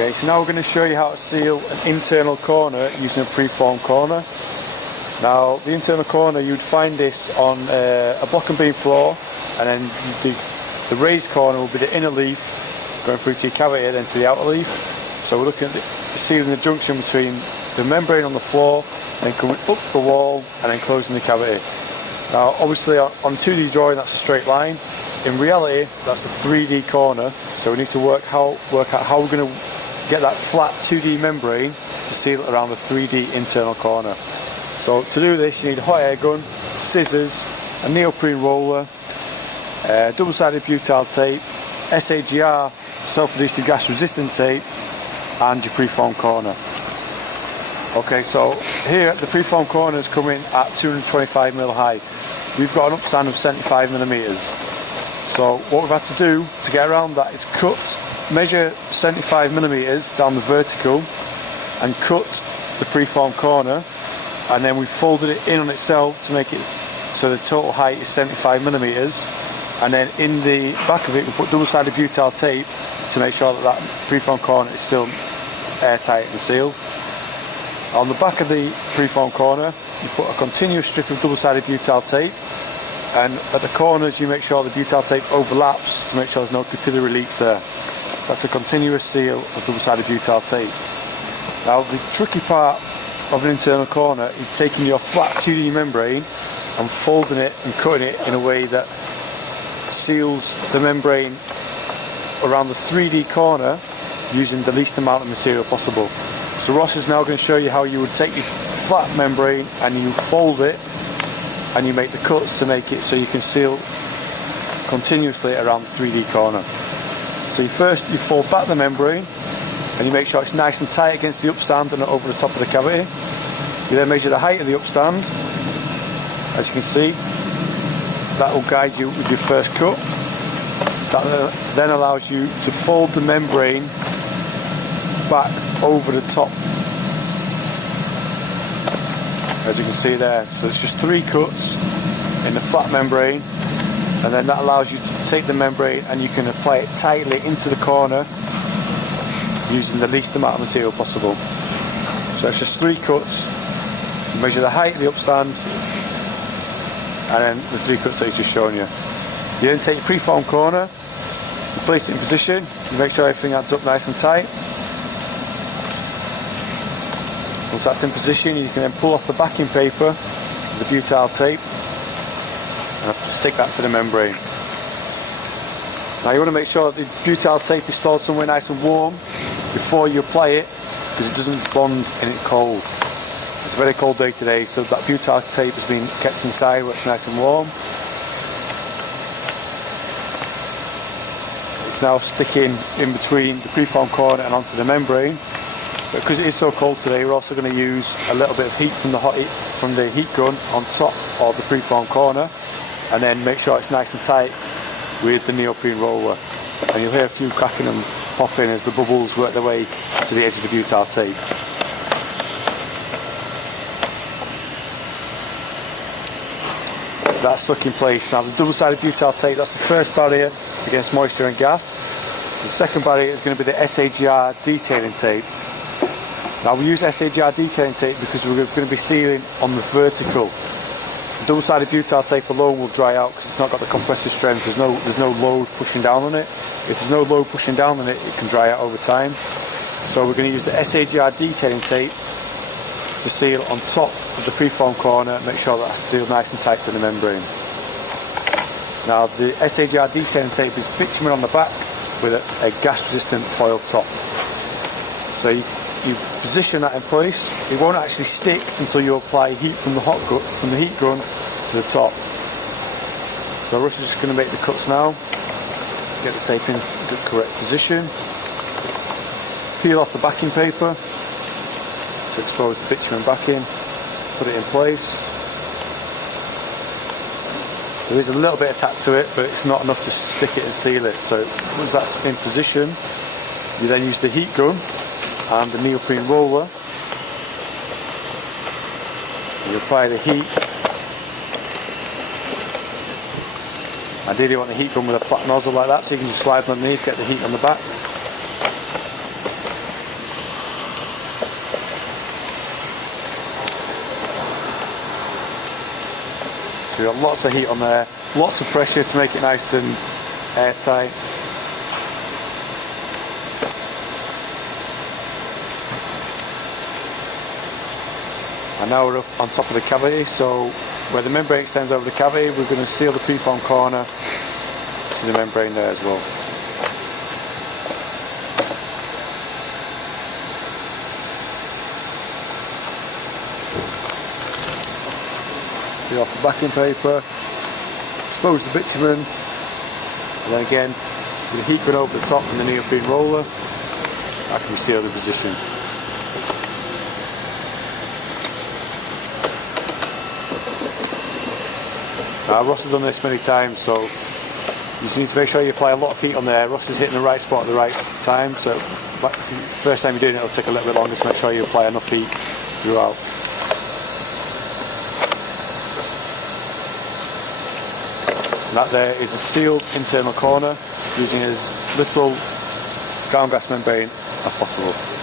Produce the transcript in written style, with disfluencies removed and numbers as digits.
Okay, so now we're going to show you how to seal an internal corner using a preformed corner. Now, the internal corner, you'd find this on a block and beam floor, and then the raised corner will be the inner leaf going through to your cavity and then to the outer leaf. So we're looking at sealing the junction between the membrane on the floor and coming up the wall and then closing the cavity. Now, obviously on 2D drawing that's a straight line. In reality, that's the 3D corner, so we need to work out how we're going to get that flat 2D membrane to seal it around the 3D internal corner. So to do this, you need a hot air gun, scissors, a neoprene roller, double-sided butyl tape, SAGR self-adhesive gas resistant tape, and your preformed corner. Okay, so here the preformed corner is coming at 225mm high. We've got an upstand of 75mm. So what we've had to do to get around that is measure 75mm down the vertical and cut the preformed corner, and then we folded it in on itself to make it so the total height is 75mm, and then in the back of it we put double-sided butyl tape to make sure that that preformed corner is still airtight and sealed. On the back of the preformed corner you put a continuous strip of double-sided butyl tape, and at the corners you make sure the butyl tape overlaps to make sure there's no capillary leaks there. So that's a continuous seal of double-sided butyl tape. Now the tricky part of an internal corner is taking your flat 2D membrane and folding it and cutting it in a way that seals the membrane around the 3D corner using the least amount of material possible. So Ross is now going to show you how you would take your flat membrane and you fold it and you make the cuts to make it so you can seal continuously around the 3D corner. So you fold back the membrane and you make sure it's nice and tight against the upstand and over the top of the cavity. You then measure the height of the upstand. As you can see, that will guide you with your first cut. That then allows you to fold the membrane back over the top, as you can see there. So it's just 3 cuts in the flat membrane, and then that allows you to take the membrane and you can apply it tightly into the corner using the least amount of material possible. So it's just 3 cuts. You measure the height of the upstand, and then the 3 cuts that he's just shown you. You then take your preformed corner, you place it in position, you make sure everything adds up nice and tight. Once that's in position, you can then pull off the backing paper with the butyl tape and stick that to the membrane. Now you want to make sure that the butyl tape is stored somewhere nice and warm before you apply it, because it doesn't bond in it cold. It's a very cold day today, so that butyl tape has been kept inside where it's nice and warm. It's now sticking in between the preformed corner and onto the membrane. But because it is so cold today, we're also going to use a little bit of heat from the heat gun on top of the preformed corner, and then make sure it's nice and tight with the neoprene roller. And you'll hear a few cracking and popping as the bubbles work their way to the edge of the butyl tape. So that's stuck in place. Now the double-sided butyl tape, that's the first barrier against moisture and gas. The second barrier is going to be the SAGR detailing tape. Now we use SAGR detailing tape because we're going to be sealing on the vertical. The double-sided butyl tape alone will dry out because it's not got the compressive strength. There's no load pushing down on it. If there's no load pushing down on it, it can dry out over time. So we're going to use the SAGR detailing tape to seal on top of the preformed corner and make sure that's sealed nice and tight to the membrane. Now the SAGR detailing tape is bitumen on the back with a gas-resistant foil top. So you position that in place. It won't actually stick until you apply heat from the heat gun to the top. So Russ is just going to make the cuts now. Get the tape in the correct position. Peel off the backing paper to expose the bitumen backing. Put it in place. There is a little bit of tack to it, but it's not enough to stick it and seal it. So once that's in position, you then use the heat gun and the neoprene roller. You apply the heat. Ideally you want the heat gun with a flat nozzle like that, so you can just slide underneath, get the heat on the back. So you've got lots of heat on there, lots of pressure to make it nice and airtight. And now we're up on top of the cavity, so where the membrane extends over the cavity, we're going to seal the preformed corner to the membrane there as well. Peel off the backing paper, expose the bitumen, and then again, with the heat going over the top and the neoprene roller, that can be sealed in position. Now, Ross has done this many times, so you just need to make sure you apply a lot of heat on there. Ross is hitting the right spot at the right time, so first time you're doing it, it'll take a little bit longer, so make sure you apply enough heat throughout. And that there is a sealed internal corner using as little ground glass membrane as possible.